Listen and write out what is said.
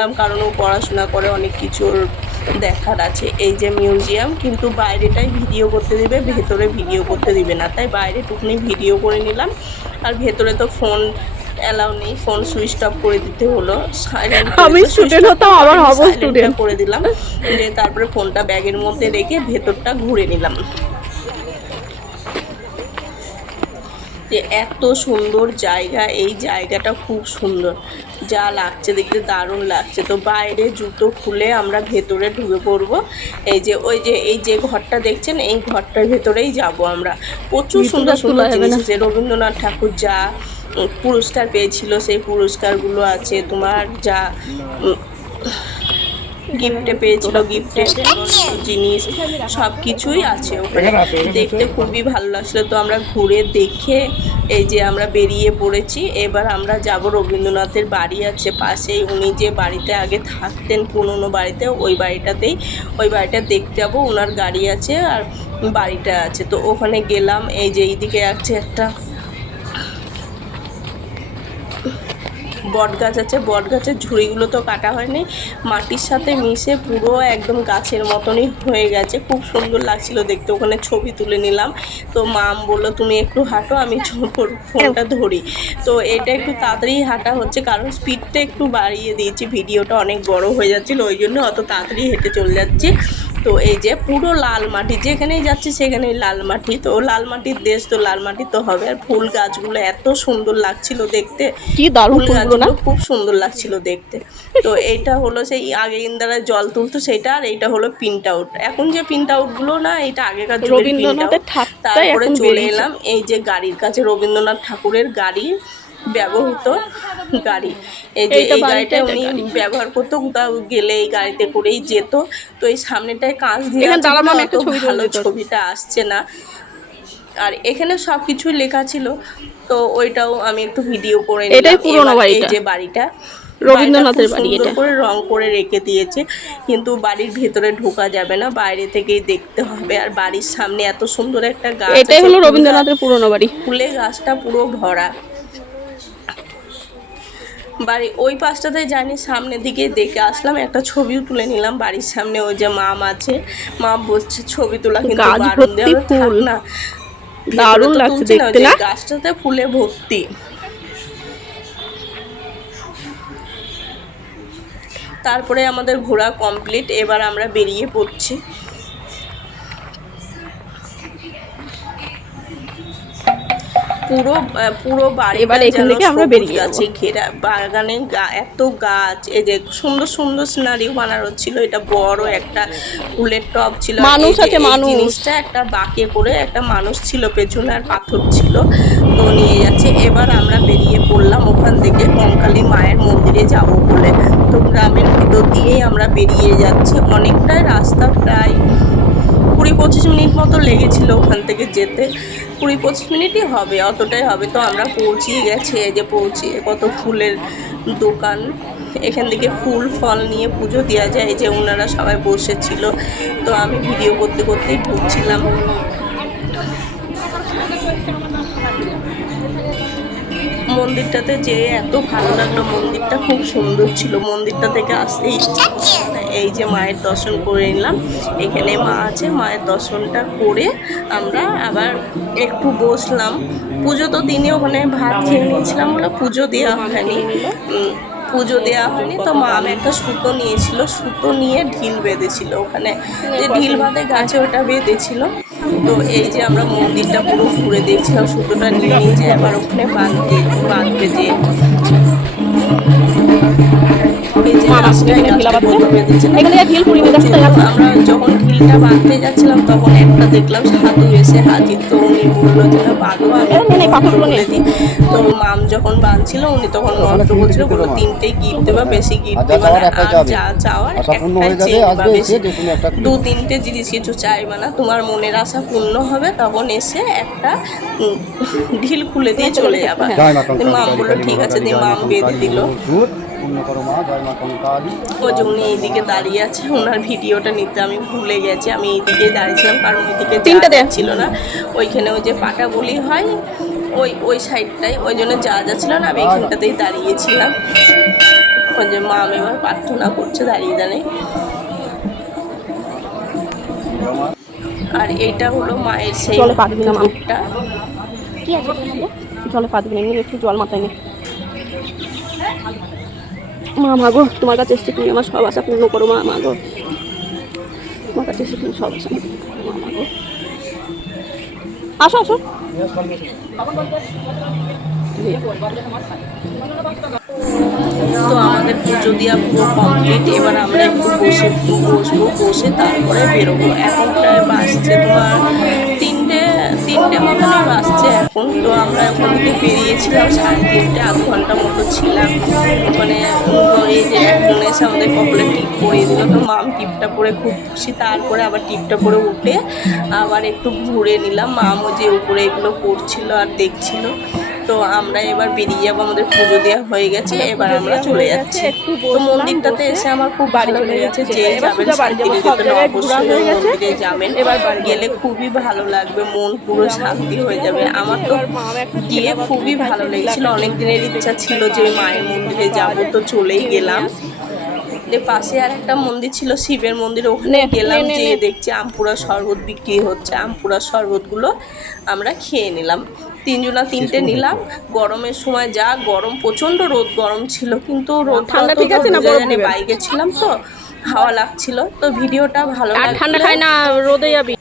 আনলাম, কারণ ও পড়াশোনা করে, অনেক কিছু ওর দেখার আছে। এই যে মিউজিয়াম, কিন্তু বাইরেটাই ভিডিও করতে দিবে, ভেতরে ভিডিও করতে দিবে না, তাই বাইরে টুকনি ভিডিও করে নিলাম। আর ভেতরে তো ফোন অ্যালাউ নেই, ফোন সুইচ অফ করে দিতে হলো, সাইলেন্ট আমি স্টুডেন্ট হতাম, আবার হবো স্টুডেন্ট করে দিলাম। যে তারপরে ফোনটা ব্যাগের মধ্যে রেখে ভেতরটা ঘুরে নিলাম। যে এত সুন্দর জায়গা, এই জায়গাটা খুব সুন্দর, যা লাগছে দেখতে দারুণ লাগছে। তো বাইরে জুতো খুলে আমরা ভেতরে ঢুকে পড়বো। এই যে ঘরটা দেখছেন, এই ঘরটার ভেতরেই যাব আমরা। প্রচুর সুন্দর সুন্দর জিনিস আছে, রবীন্দ্রনাথ ঠাকুর যা পুরস্কার পেয়েছিল সেই পুরস্কারগুলো আছে, তোমার যা গিফটে পেয়েছিল গিফটের জিনিস সব কিছুই আছে ওখানে, দেখতে খুবই ভালো লাগছিলো। তো আমরা ঘুরে দেখে এই যে আমরা বেরিয়ে পড়েছি। এবার আমরা যাব রবীন্দ্রনাথের বাড়ি আছে পাশেই, উনি যে বাড়িতে আগে থাকতেন পুরনো বাড়িতে, ওই বাড়িটা দেখতে যাবো। ওনার গাড়ি আছে আর বাড়িটা আছে, তো ওখানে গেলাম। এই যে এইদিকে আছে একটা বট গাছ আছে, বট গাছের ঝুড়িগুলো তো কাটা হয়নি, মাটির সাথে মিশে পুরো একদম গাছের মতনই হয়ে গেছে, খুব সুন্দর লাগছিল দেখতে। ওখানে ছবি তুলে নিলাম। তো মাম বললো তুমি একটু হাঁটো, আমি ফোনটা ধরি। তো এটা একটু তাড়াতাড়ি হাঁটা হচ্ছে, কারণ স্পিডটা একটু বাড়িয়ে দিয়েছি, ভিডিওটা অনেক বড় হয়ে যাচ্ছিলো, ওই জন্য অত তাড়াতাড়ি হেঁটে চলে যাচ্ছি। তো এই যে পুরো লাল মাটি, যেখানেই যাচ্ছি সেখানেই লাল মাটি, তো লাল মাটির দেশ, তো লাল মাটি তো হবে। আর ফুল গাছগুলো এত সুন্দর লাগছিল দেখতে, কি দারুণ ফুল গাছগুলো খুব সুন্দর লাগছিল দেখতে। তো এইটা হলো সেই আগে ইন্দারা জল তুলতো সেটা, আর এইটা হলো প্রিন্ট আউট। এখন যে প্রিন্ট আউটগুলো না, এটা আগেকার যুগের প্রিন্ট আউট। তারপরে চলে এলাম এই যে গাড়ির কাছে, রবীন্দ্রনাথ ঠাকুরের গাড়ি, ব্যবহৃত গাড়ি। এই যে এই গাড়িটা উনি ব্যবহার করতো, কোথাও গেলে এই গাড়িতে করেই যেত। তো এই সামনেটায় কাঁচ দিয়ে ভালো ছবিটা আসছে না, আর এখানে সব কিছু লেখা ছিল, তো ওইটাও আমি একটু ভিডিও করে নিলাম। এই যে বাড়িটা, রবীন্দ্রনাথের বাড়ি, এটা করে রং করে রেখে দিয়েছে, কিন্তু বাড়ির ভেতরে ঢোকা যাবে না, বাইরে থেকেই দেখতে হবে। আর বাড়ির সামনে এত সুন্দর একটা গাছ, এটাই হলো রবীন্দ্রনাথের পুরনো বাড়ি, ফুলে গাছটা পুরো ভরা। বাড়ি ওই পাশটাতে জানি, সামনের দিকে দেখে আসলাম, একটা ছবিও তুলে নিলাম বাড়ির সামনে। ওই যে মাম আছে, মা বলছে ছবি তোলা কিন্তু বারণ দেওয়া থাক না, দারুণ লাগছে দেখতে না, গাছটাতে ফুলে ভর্তি। তারপরে আমাদের ঘোরা কমপ্লিট, এবার আমরা বেরিয়ে পড়ছি। পুরো বাড়ি, এবার এখান থেকে আমরা বেরিয়ে যাচ্ছি, ঘেরা বাগানে এত গাছ। এই যে সুন্দর সুন্দর সিনারিও বানানো ছিল, এটা বড় একটা ফুলের টব ছিল, মানুষ আছে, জিনিসটা একটা বাঁকে করে একটা মানুষ ছিল পেছনে, আর পাথর ছিল, তো নিয়ে যাচ্ছে। এবার আমরা বেরিয়ে পড়লাম ওখান থেকে কঙ্কালী মায়ের মন্দিরে যাব বলে। তো গ্রামের ভিতর দিয়েই আমরা বেরিয়ে যাচ্ছি, অনেকটাই রাস্তা, প্রায় 20-25 মিনিট মতো লেগেছিল ওখান থেকে যেতে, 20-25 মিনিটই হবে, অতটাই হবে। তো আমরা পৌঁছিয়ে গেছি, এই যে পৌঁছিয়ে কত ফুলের দোকান, এখান থেকে ফুল ফল নিয়ে পুজো দেওয়া যায়। এই যে ওনারা সবাই বসেছিল, তো আমি ভিডিও করতে করতেই ঢুকছিলাম। মন্দিরটাতে যে এত ভালো লাগলো, মন্দিরটা খুব সুন্দর ছিল, মন্দিরটা থেকে আসতেই ইচ্ছা করছিল না। এই যে মায়ের দর্শন করে নিলাম, এখানে মা আছে, মায়ের দর্শনটা করে আমরা আবার একটু বসলাম। পুজো তো দিনে ওখানে ভাত খেয়ে নিয়েছিলাম বলে পুজো দেওয়া হয়নি, তো মা আমি একটা সুতো নিয়েছিল, সুতো নিয়ে ঢিল বেঁধেছিল, ওখানে যে ঢিল বাঁধে গাছে ওটা বেঁধেছিল। তো এই যে আমরা মন্দিরটা পুরো ঘুরে দেখছিলাম, সুতোটা নিয়ে যে আবার ওখানে বাঁধবে যে আমরা যখন ঢিলটা বাঁধতে যাচ্ছিলাম, তখন একটা দেখলাম সাধু এসে হাজির। তো উনি বললো যে বাঁধো, আমি বলে দিই। তো মাম যখন বাঁধছিল, উনি তখন মন্ত্র বলছিল, বললো 3টে গিফট দেবা, বেশি গিফট দেবা না, আর যা চাওয়ার একটাই চেয়ে, বেশি 2-3টে জিনিস কিছু চাইবে না, তোমার মনের আশা পূর্ণ হবে, তখন এসে একটা ঢিল খুলে দিয়ে চলে যাবা। মাম বললো ঠিক আছে, দিয়ে মাম বেঁধে দিল। ওই যে উনি এইদিকে দাঁড়িয়ে আছে, ওনার ভিডিওটা নিতে আমি ভুলে গেছি, আমি এইদিকে দাঁড়িয়েছিলাম, কারণ ওইদিকে ছিল না, ওইখানে ওই যে পাটা বলি হয় ওই সাইডটাই, ওই জন্য যা ছিল না, আমি এইখানটাতেই দাঁড়িয়েছিলাম। ওই যে মা এবার প্রার্থনা করছে দাঁড়িয়ে দাঁড়িয়ে। আর এইটা হলো মায়ের সেই জলে পা দিবি না মা। মুখটা। কি আছে জলে পা দিবি না, এমনি একটু জল মাথায় নে। মা মাগো, তোমার কাছে এসে তুমি আমার সব আশা পূর্ণ করো মা মাগো, তোমার কাছে এসে তুমি সব আশা পূর্ণ করো মা মাগো। আসো আসো। তো আমাদের পুজো দেওয়া পুরো কমপ্লিট। এবার আমরা একটু বসবো, বসে তারপরে বেরোবো। এখন প্রায় বাজছে তোমার তিনটে মতনই বাজছে এখন। তো আমরা ওখান থেকে বেরিয়েছিলাম 3:30, আধ ঘন্টা মতো ছিলাম ওখানে। এই যে একজন এসে আমাদের কপালে টিপ পরিয়ে দিল, তো মাম টিপটা পরে খুব খুশি। তারপরে আবার টিপটা পরে উঠে আবার একটু ঘুরে নিলাম। মামও যে উপরে এগুলো করছিল আর দেখছিল। তো আমরা এবার বেরিয়ে যাবো, আমাদের পুজো দেওয়া হয়ে গেছে, এবার আমরা চলে যাচ্ছি। তো মন্দিরটাতে এসে আমার খুব ভালো লেগেছে। যে যাবেন শান্তিনিকেতনে অবশ্যই মন্দিরে যাবেন, এবার গেলে খুবই ভালো লাগবে, মন পুরো শান্তি হয়ে যাবে। আমার তো গিয়ে খুবই ভালো লেগেছিল, অনেক দিনের ইচ্ছা ছিল যে মায়ের মন্দিরে যাব, তো চলেই গেলাম। পাশে আর একটা মন্দির ছিল, শিবের মন্দির, ওখানে গেলাম। যে দেখছি আমপুরা শরবত বিক্রি হচ্ছে, আমপুরা শরবতগুলো আমরা খেয়ে নিলাম। 3 জনা 3টে নিলাম। গরমের সময় যা গরম, প্রচন্ড রোদ গরম ছিল, কিন্তু রোদ ঠান্ডা ঠিক আছে না, বাইকে ছিলাম তো হাওয়া লাগছিল। তো ভিডিওটা ভালো লাগলে ঠান্ডা খাই না, রোদে যাবি।